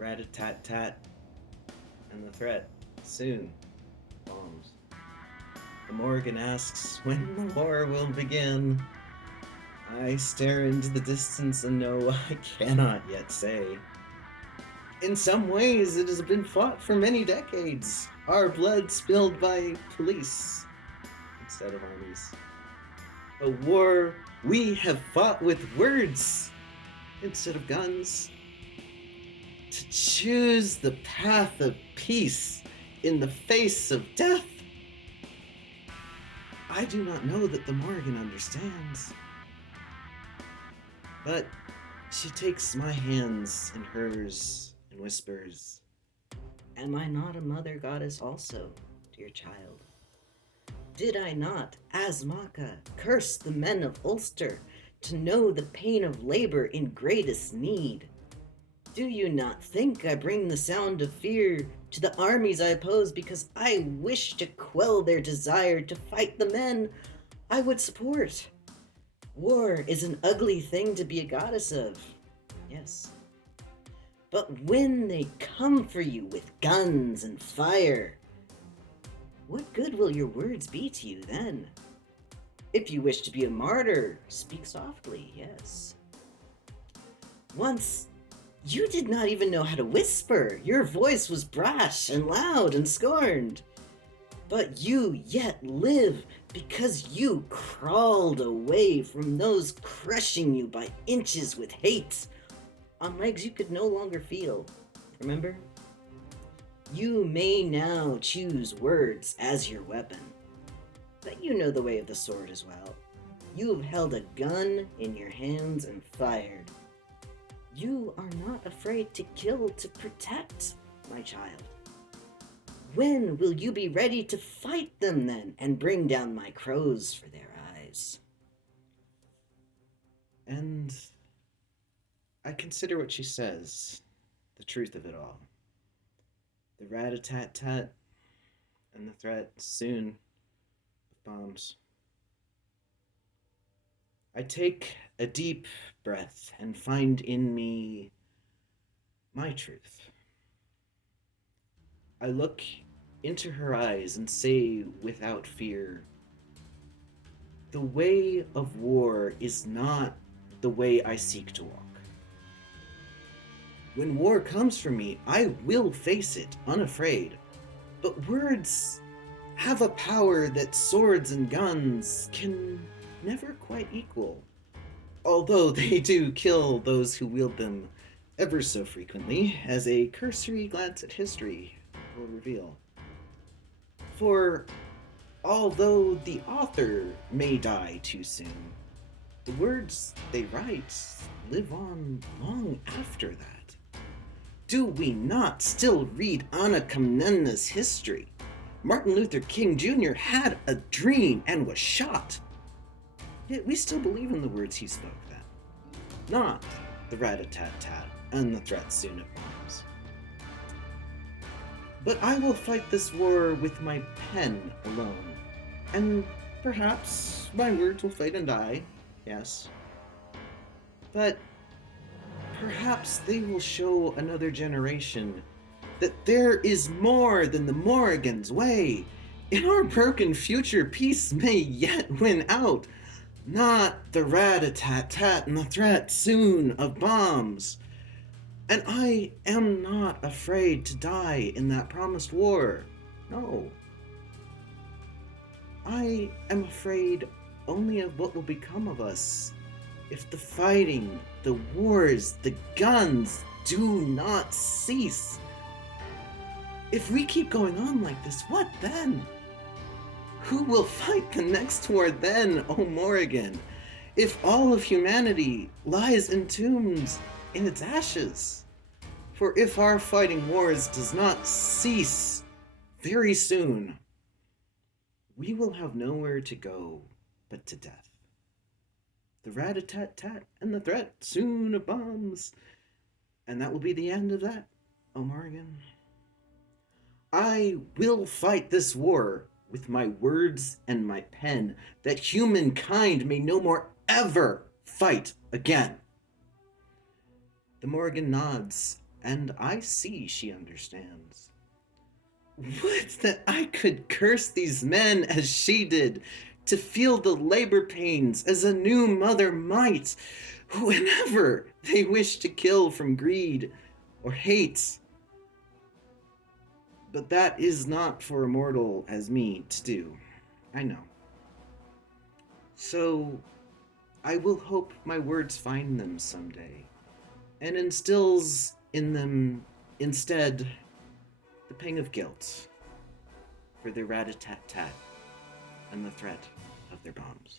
Rat A Tat Tat, and the threat soon bombs. The Morgan asks when the war will begin. I stare into the distance and know I cannot yet say. In some ways, it has been fought for many decades, our blood spilled by police instead of armies. A war we have fought with words instead of guns. To choose the path of peace in the face of death. I do not know that the Morgan understands. But she takes my hands in hers and whispers, "Am I not a mother goddess also, dear child? Did I not, as Maka, curse the men of Ulster to know the pain of labor in greatest need? Do you not think I bring the sound of fear to the armies I oppose because I wish to quell their desire to fight the men I would support? War is an ugly thing to be a goddess of, yes. But when they come for you with guns and fire, what good will your words be to you then? If you wish to be a martyr, speak softly, yes. Once, you did not even know how to whisper. Your voice was brash and loud and scorned. But you yet live because you crawled away from those crushing you by inches with hate on legs you could no longer feel. Remember? You may now choose words as your weapon, but you know the way of the sword as well. You have held a gun in your hands and fired. You are not afraid to kill to protect, my child. When will you be ready to fight them then and bring down my crows for their eyes?" And I consider what she says, the truth of it all. The rat-a-tat-tat and the threat soon of bombs. I take a deep breath and find in me my truth. I look into her eyes and say without fear, "The way of war is not the way I seek to walk. When war comes for me, I will face it unafraid. But words have a power that swords and guns can never quite equal, although they do kill those who wield them ever so frequently, as a cursory glance at history will reveal. For although the author may die too soon, the words they write live on long after that. Do we not still read Anna Karenina's history? Martin Luther King Jr. had a dream and was shot. Yet we still believe in the words he spoke then. Not the rat-a-tat-tat and the threat soon of bombs. But I will fight this war with my pen alone. And perhaps my words will fade and die, yes. But perhaps they will show another generation that there is more than the Morrigan's way. In our broken future, peace may yet win out. Not the rat-a-tat-tat and the threat soon of bombs. And I am not afraid to die in that promised war. No. I am afraid only of what will become of us if the fighting, the wars, the guns do not cease. If we keep going on like this, what then? Who will fight the next war then, O Morrigan, if all of humanity lies entombed in its ashes? For if our fighting wars does not cease very soon, we will have nowhere to go but to death. The rat-a-tat-tat and the threat soon of bombs. And that will be the end of that, O Morrigan. I will fight this war with my words and my pen, that humankind may no more ever fight again. The Morrigan nods and I see she understands. Would that I could curse these men as she did, to feel the labor pains as a new mother might, whenever they wish to kill from greed or hate. But that is not for a mortal as me to do, I know. So I will hope my words find them someday, and instills in them instead the pang of guilt for their rat-a-tat-tat and the threat of their bombs.